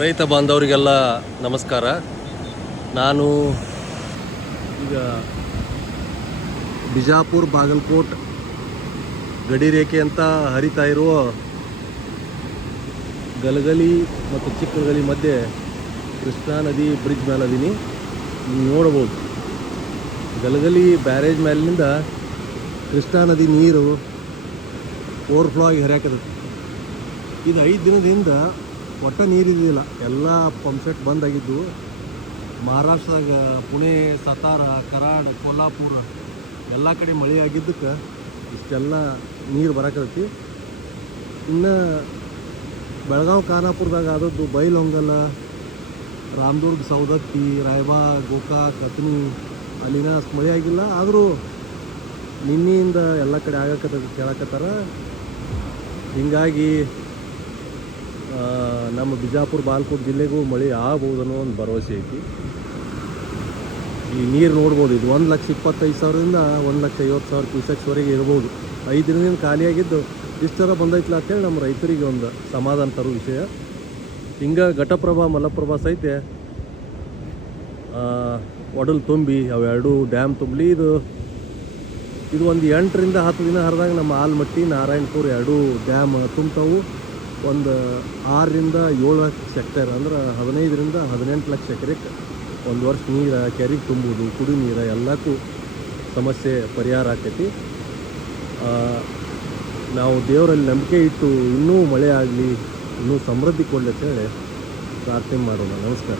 ರೈತ ಬಾಂಧವರಿಗೆಲ್ಲ ನಮಸ್ಕಾರ. ನಾನು ಈಗ ಬಿಜಾಪುರ ಬಾಗಲಕೋಟ್ ಗಡಿ ರೇಖೆ ಅಂತ ಹರಿತಾ ಇರುವ ಗಲಗಲಿ ಮತ್ತು ಚಿಕ್ಕಗಲಿ ಮಧ್ಯೆ ಕೃಷ್ಣಾ ನದಿ ಬ್ರಿಡ್ಜ್ ಮೇಲೆ ಅದೀನಿ. ನೀವು ನೋಡ್ಬೋದು ಗಲಗಲಿ ಬ್ಯಾರೇಜ್ ಮೇಲಿನಿಂದ ಕೃಷ್ಣಾ ನದಿ ನೀರು ಓವರ್ಫ್ಲೋ ಆಗಿ ಹರಿಯಾಕತ್ತೈತಿ. ಇದು 5 ದಿನದಿಂದ ಒಟ್ಟ ನೀರಿದ್ದಿಲ್ಲ, ಎಲ್ಲ ಪಂಪ್ಸೆಟ್ ಬಂದಾಗಿದ್ದು. ಮಹಾರಾಷ್ಟ್ರದಾಗ ಪುಣೆ, ಸತಾರ, ಕರಾಡ್, ಕೊಲ್ಲಾಪುರ ಎಲ್ಲ ಕಡೆ ಮಳೆ ಆಗಿದ್ದಕ್ಕೆ ಇಷ್ಟೆಲ್ಲ ನೀರು ಬರಕತ್ತೈತಿ. ಇನ್ನು ಬೆಳಗಾವಿ ಖಾನಾಪುರದಾಗ ಆದದ್ದು ಬೈಲಹೊಂಗಲ, ರಾಮದುರ್ಗ, ಸೌದತ್ತಿ, ರಾಯಬಾಗ್, ಗೋಕಾಕ್, ಅತನಿ ಅಲ್ಲಿನ ಅಷ್ಟು ಮಳೆ ಆಗಿಲ್ಲ. ಆದರೂ ನಿನ್ನೆಯಿಂದ ಎಲ್ಲ ಕಡೆ ಆಗಕತ್ತೈತಿ ಕೇಳಕತ್ತಾರ. ಹೀಗಾಗಿ ನಮ್ಮ ಬಿಜಾಪುರ ಬಾಗಲಕೋಟೆ ಜಿಲ್ಲೆಗೂ ಮಳೆ ಆಗ್ಬೋದು ಅನ್ನೋ ಒಂದು ಭರವಸೆ ಐತಿ. ಈ ನೀರು ನೋಡ್ಬೋದು, ಇದು 1,25,000ದಿಂದ 1,50,000 ಕ್ಯೂಸೆಕ್ಸ್ವರೆಗೆ ಇರ್ಬೋದು. 5 ದಿನದಿಂದ ಖಾಲಿಯಾಗಿದ್ದು ಇಷ್ಟರ ಬಂದೈತಿಲ್ಲ ಅಂತೇಳಿ ನಮ್ಮ ರೈತರಿಗೆ ಒಂದು ಸಮಾಧಾನ ತರೋ ವಿಷಯ. ಹಿಂಗೆ ಘಟಪ್ರಭಾ, ಮಲಪ್ರಭಾ ಸಹಿತ ಒಡಲು ತುಂಬಿ ಅವೆರಡು ಡ್ಯಾಮ್ ತುಂಬಲಿ. ಇದು ಒಂದು 8ರಿಂದ 10 ದಿನ ಹರಿದಾಗ ನಮ್ಮ ಆಲ್ಮಟ್ಟಿ, ನಾರಾಯಣಪುರ ಎರಡೂ ಡ್ಯಾಮ್ ತುಂಬ್ತಾವು. ಒಂದು 6ರಿಂದ 7 ಲಕ್ಷ ಹೆಕ್ಟೇರ್ ಅಂದ್ರೆ 15ರಿಂದ 18 ಲಕ್ಷ ಎಕರೆಗೆ ಒಂದು ವರ್ಷ ನೀರು ಕೆರೆಗೆ ತುಂಬುವುದು, ಕುಡಿ ನೀರು ಎಲ್ಲಕ್ಕೂ ಸಮಸ್ಯೆ ಪರಿಹಾರ ಆಕೈತಿ. ನಾವು ದೇವರಲ್ಲಿ ನಂಬಿಕೆ ಇಟ್ಟು ಇನ್ನೂ ಮಳೆ ಆಗಲಿ, ಇನ್ನೂ ಸಮೃದ್ಧಿ ಕೊಡಲಿ ಅಂತೇಳಿ ಪ್ರಾರ್ಥನೆ ಮಾಡೋಣ. ನಮಸ್ಕಾರ.